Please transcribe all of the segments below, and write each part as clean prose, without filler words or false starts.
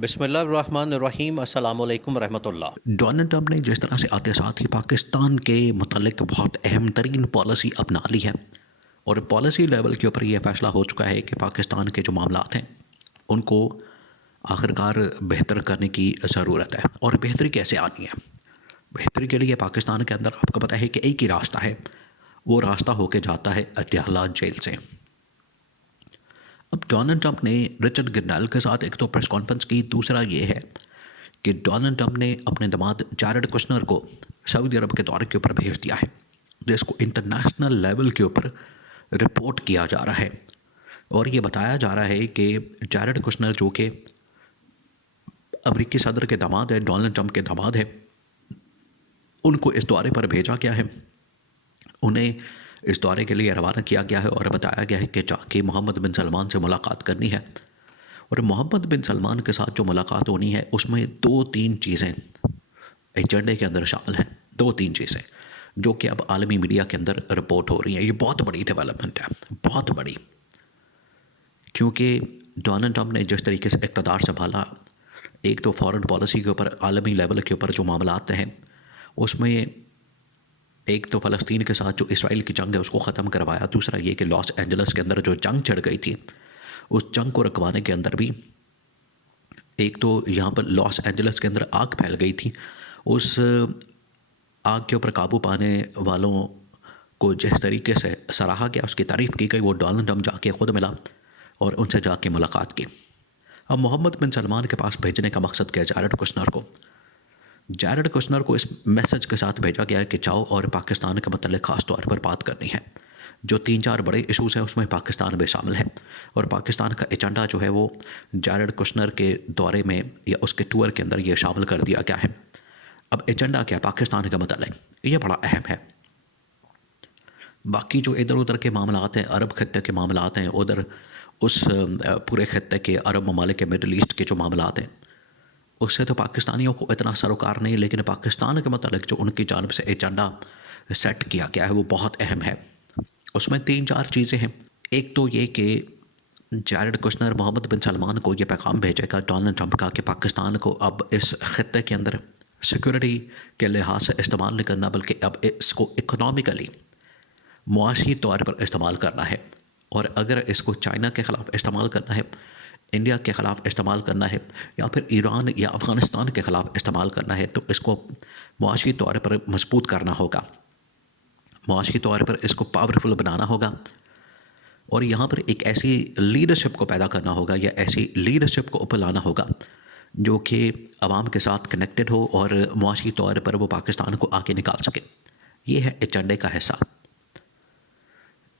बिस्मिल्लाहिर्रहमानिर्रहीम अस्सलाम वालेकुम रहमतुल्लाह। डोनाल्ड ट्रंप ने जिस तरह से आते साथ ही पाकिस्तान के मुतल्लिक बहुत अहम तरीन पॉलिसी अपना ली है और पॉलिसी लेवल के ऊपर यह फैसला हो चुका है कि पाकिस्तान के जो मामलात हैं उनको आखिरकार बेहतर करने की ज़रूरत है। और बेहतरी कैसे आनी है? बेहतरी के लिए पाकिस्तान के अंदर आपको पता है कि एक ही रास्ता है, वो रास्ता होके जाता है अडयाला जेल से। अब डोनाल्ड ट्रंप ने रिचर्ड गिरनल के साथ एक तो प्रेस कॉन्फ्रेंस की, दूसरा ये है कि डोनाल्ड ट्रंप ने अपने दामाद जैरेड कुशनर को सऊदी अरब के दौरे के ऊपर भेज दिया है, जिसको इंटरनेशनल लेवल के ऊपर रिपोर्ट किया जा रहा है। और ये बताया जा रहा है कि जैरेड कुशनर जो कि अमेरिकी सदर के दामाद है, डोनाल्ड ट्रंप के दामाद है, उनको इस दौरे पर भेजा गया है। उन्हें इस दौरे के लिए रवाना किया गया है और बताया गया है कि जाके मोहम्मद बिन सलमान से मुलाकात करनी है। और मोहम्मद बिन सलमान के साथ जो मुलाकात होनी है उसमें 2-3 चीज़ें एजेंडे के अंदर शामिल हैं। 2-3 चीज़ें जो कि अब आलमी मीडिया के अंदर रिपोर्ट हो रही हैं। ये बहुत बड़ी डेवलपमेंट है, बहुत बड़ी, क्योंकि डोनाल्ड ट्रंप ने जिस तरीके से इक़्तिदार संभाला, एक तो फॉरेन पॉलिसी के ऊपर आलमी लेवल के ऊपर जो मामलात हैं उसमें एक तो फ़लस्तीन के साथ जो इसराइल की जंग है उसको ख़त्म करवाया, दूसरा ये कि लॉस एंजल्स के अंदर जो जंग छिड़ गई थी उस जंग को रुकवाने के अंदर भी एक तो यहाँ पर लॉस एंजल्स के अंदर आग फैल गई थी, उस आग के ऊपर काबू पाने वालों को जिस तरीके से सराहा गया, उसकी तारीफ़ की गई, वो डोनाल्ड ट्रंप जाके ख़ुद मिला और उनसे जाके मुलाकात की। अब मोहम्मद बिन सलमान के पास भेजने का मकसद क्या? जैरेड कुशनर को इस मैसेज के साथ भेजा गया है कि जाओ और पाकिस्तान के मतलब ख़ास तौर पर बात करनी है। जो 3-4 बड़े इशूज़ हैं उसमें पाकिस्तान भी शामिल है और पाकिस्तान का एजेंडा जो है वो जैरेड कुशनर के दौरे में या उसके टूर के अंदर ये शामिल कर दिया गया है। अब एजेंडा क्या है पाकिस्तान का मतलब, ये बड़ा अहम है। बाकी जो इधर उधर के मामलात हैं, अरब खत्ते के मामलात हैं, उधर उस पूरे खत्ते के अरब ममालिक के मिडल ईस्ट के जो मामलात हैं उससे तो पाकिस्तानियों को इतना सरोकार नहीं, लेकिन पाकिस्तान के मतलब जो उनकी जानिब से एजेंडा सेट किया गया है वो बहुत अहम है। उसमें 3-4 चीज़ें हैं। एक तो ये कि जैरेड कुशनर मोहम्मद बिन सलमान को ये पैगाम भेजेगा डोनाल्ड ट्रंप का कि पाकिस्तान को अब इस खत्ते के अंदर सिक्योरिटी के लिहाज से इस्तेमाल नहीं करना, बल्कि अब इसको इकोनॉमिकली मुआशी तौर पर इस्तेमाल करना है। और अगर इसको चाइना के ख़िलाफ़ इस्तेमाल करना है, इंडिया के ख़िलाफ़ इस्तेमाल करना है या फिर ईरान या अफ़गानिस्तान के ख़िलाफ़ इस्तेमाल करना है, तो इसको मुआशी तौर पर मजबूत करना होगा, मुआशी तौर पर इसको पावरफुल बनाना होगा। और यहाँ पर एक ऐसी लीडरशिप को पैदा करना होगा या ऐसी लीडरशिप को ऊपर लाना होगा जो कि आवाम के साथ कनेक्टेड हो और मुआशी तौर पर वो पाकिस्तान को आगे निकाल सके। ये है एजेंडे का हिस्सा।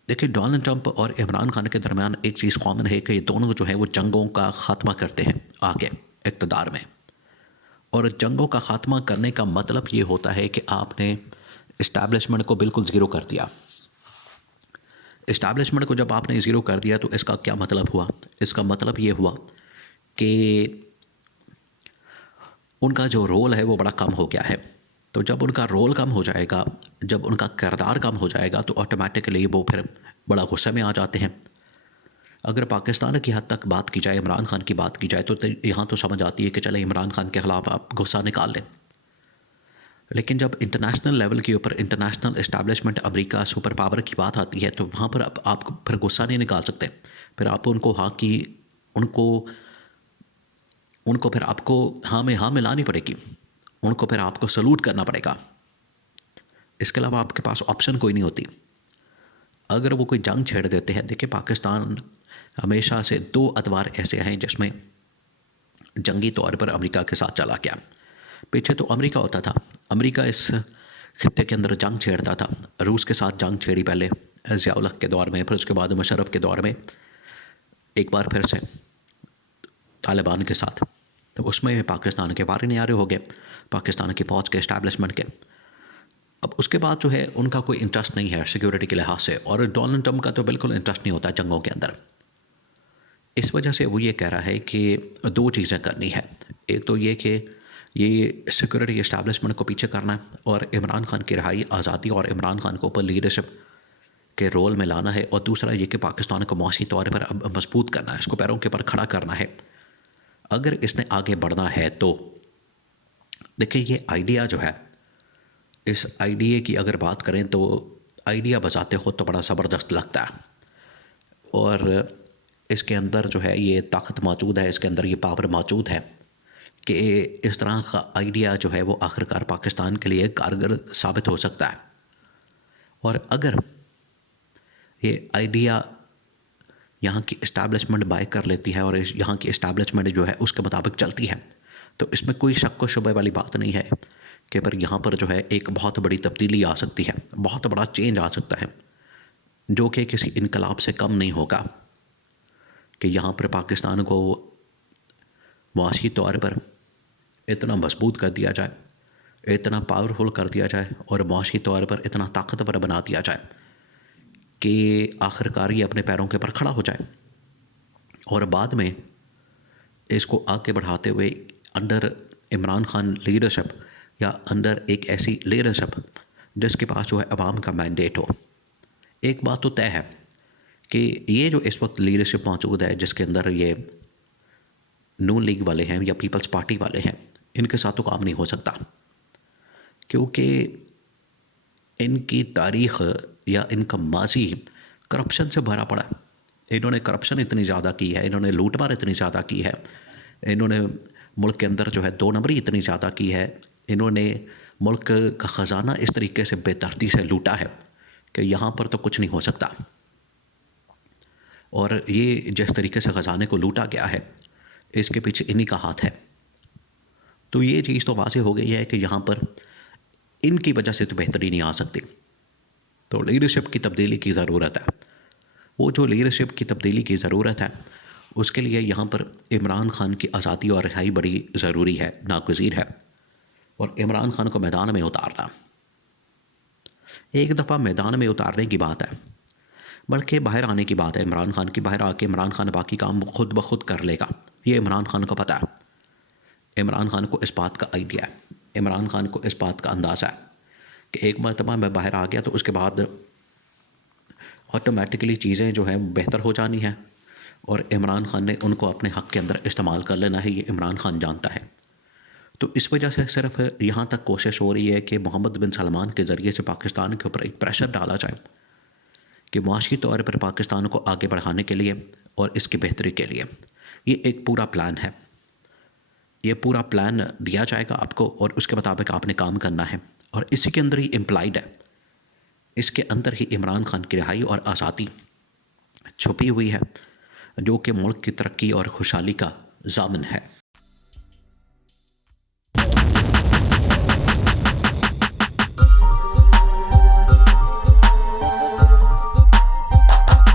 देखिए, डोनाल्ड ट्रंप और इमरान खान के दरमियान एक चीज़ कॉमन है कि ये दोनों जो है वो जंगों का ख़ात्मा करते हैं आगे इक़्तिदार में। और जंगों का ख़ात्मा करने का मतलब ये होता है कि आपने इस्टेब्लिशमेंट को बिल्कुल ज़ीरो कर दिया। इस्टेब्लिशमेंट को जब आपने ज़ीरो कर दिया तो इसका क्या मतलब हुआ? इसका मतलब ये हुआ कि उनका जो रोल है वो बड़ा कम हो गया है। तो जब उनका रोल कम हो जाएगा, जब उनका किरदार कम हो जाएगा, तो ऑटोमेटिकली वो फिर बड़ा गुस्से में आ जाते हैं। अगर पाकिस्तान की हद तक बात की जाए, इमरान खान की बात की जाए, तो यहाँ तो समझ आती है कि चले इमरान खान के ख़िलाफ़ आप गुस्सा निकाल लें। लेकिन जब इंटरनेशनल लेवल के ऊपर international establishment America super power की बात आती है, तो वहाँ पर आप फिर गुस्सा नहीं निकाल सकते। फिर आप उनको फिर आपको हाँ में हाँ मिलानी पड़ेगी, उनको फिर आपको सलूट करना पड़ेगा। इसके अलावा आपके पास ऑप्शन कोई नहीं होती। अगर वो कोई जंग छेड़ देते हैं, देखिए पाकिस्तान हमेशा से 2 अदवार ऐसे हैं जिसमें जंगी तौर पर अमेरिका के साथ चला गया। पीछे तो अमेरिका होता था, अमेरिका इस खित्ते के अंदर जंग छेड़ता था। रूस के साथ जंग छेड़ी पहले ज़िया-उल हक के दौर में, फिर उसके बाद मुशर्रफ के दौर में, एक बार फिर से तालिबान के साथ। तो उसमें पाकिस्तान के बारे नियारे हो गए, पाकिस्तान की फ़ौज के इस्टेब्लिशमेंट के। अब उसके बाद जो है उनका कोई इंटरेस्ट नहीं है सिक्योरिटी के लिहाज से, और डोनाल्ड ट्रंप का तो बिल्कुल इंटरेस्ट नहीं होता जंगों के अंदर। इस वजह से वो ये कह रहा है कि 2 चीज़ें करनी है। एक तो ये कि ये सिक्योरिटी इस्टेब्लिशमेंट को पीछे करना है और इमरान खान की रिहाई, आज़ादी और इमरान खान को ऊपर लीडरशिप के रोल में लाना है। और दूसरा ये कि पाकिस्तान को मौसी तौर पर अब मजबूत करना है, इसको पैरों के ऊपर खड़ा करना है। अगर इसने आगे बढ़ना है तो देखिए, ये आइडिया जो है, इस आइडिया की अगर बात करें तो आइडिया बजाते हो तो बड़ा ज़बरदस्त लगता है, और इसके अंदर जो है ये ताकत मौजूद है, इसके अंदर ये पावर मौजूद है कि इस तरह का आइडिया जो है वो आखिरकार पाकिस्तान के लिए कारगर साबित हो सकता है। और अगर ये आइडिया यहाँ की इस्टेब्लिशमेंट बाय कर लेती है और यहाँ की इस्टेब्लिशमेंट जो है उसके मुताबिक चलती है, तो इसमें कोई शक व शुबे वाली बात नहीं है कि पर यहाँ पर जो है एक बहुत बड़ी तब्दीली आ सकती है, बहुत बड़ा चेंज आ सकता है, जो कि किसी इनकलाब से कम नहीं होगा कि यहाँ पर पाकिस्तान को मुआशी तौर पर इतना मजबूत कर दिया जाए, इतना पावरफुल कर दिया जाए और मुआशी तौर पर इतना ताकतवर बना दिया जाए कि आखिरकार ये अपने पैरों के ऊपर खड़ा हो जाए, और बाद में इसको आगे बढ़ाते हुए अंडर इमरान खान लीडरशिप या अंडर एक ऐसी लीडरशिप जिसके पास जो है अवाम का मैंडेट हो। एक बात तो तय है कि ये जो इस वक्त लीडरशिप मौजूद है, जिसके अंदर ये नून लीग वाले हैं या पीपल्स पार्टी वाले हैं, इनके साथ तो काम नहीं हो सकता, क्योंकि इनकी तारीख़ या इनका माजी करप्शन से भरा पड़ा है। इन्होंने करप्शन इतनी ज़्यादा की है, इन्होंने लूटमार इतनी ज़्यादा की है, इन्होंने मुल्क के अंदर जो है दो नंबरी इतनी ज़्यादा की है, इन्होंने मुल्क का ख़जाना इस तरीके से बेतरती से लूटा है कि यहाँ पर तो कुछ नहीं हो सकता। और ये जिस तरीके से ख़जाने को लूटा गया है, इसके पीछे इन्हीं का हाथ है। तो ये चीज़ तो वाज़ेह हो गई है कि यहाँ पर इनकी वजह से तो बेहतरी नहीं आ सकती। तो लीडरशिप की तब्दीली की ज़रूरत है। वो जो लीडरशिप की तब्दीली की ज़रूरत है, उसके लिए यहाँ पर इमरान खान की आज़ादी और रिहाई बड़ी ज़रूरी है, नागुज़ीर है। और इमरान खान को मैदान में उतारना, एक दफ़ा मैदान में उतारने की बात है, बल्कि बाहर आने की बात है इमरान खान की। बाहर आके इमरान खान बाकी काम खुद ब खुद कर लेगा, ये इमरान खान को पता है। इमरान खान को इस बात का आइडिया है, इमरान खान को इस बात का अंदाज़ा है कि एक मरतबा मैं बाहर आ गया तो उसके बाद ऑटोमेटिकली चीज़ें जो हैं बेहतर हो जानी हैं, और इमरान खान ने उनको अपने हक़ के अंदर इस्तेमाल कर लेना है, ये इमरान खान जानता है। तो इस वजह से सिर्फ यहाँ तक कोशिश हो रही है कि मोहम्मद बिन सलमान के ज़रिए से पाकिस्तान के ऊपर एक प्रेशर डाला जाए कि मुआशी तौर पर पाकिस्तान को आगे बढ़ाने के लिए और इसकी बेहतरी के लिए ये एक पूरा प्लान है। ये पूरा प्लान दिया जाएगा आपको और उसके मुताबिक आपने काम करना है, और इसी के अंदर ही इम्प्लाइड है, इसके अंदर ही इमरान खान की रिहाई और आज़ादी छुपी हुई है, जो कि मुल्क की तरक्की और खुशहाली का ज़ामिन है।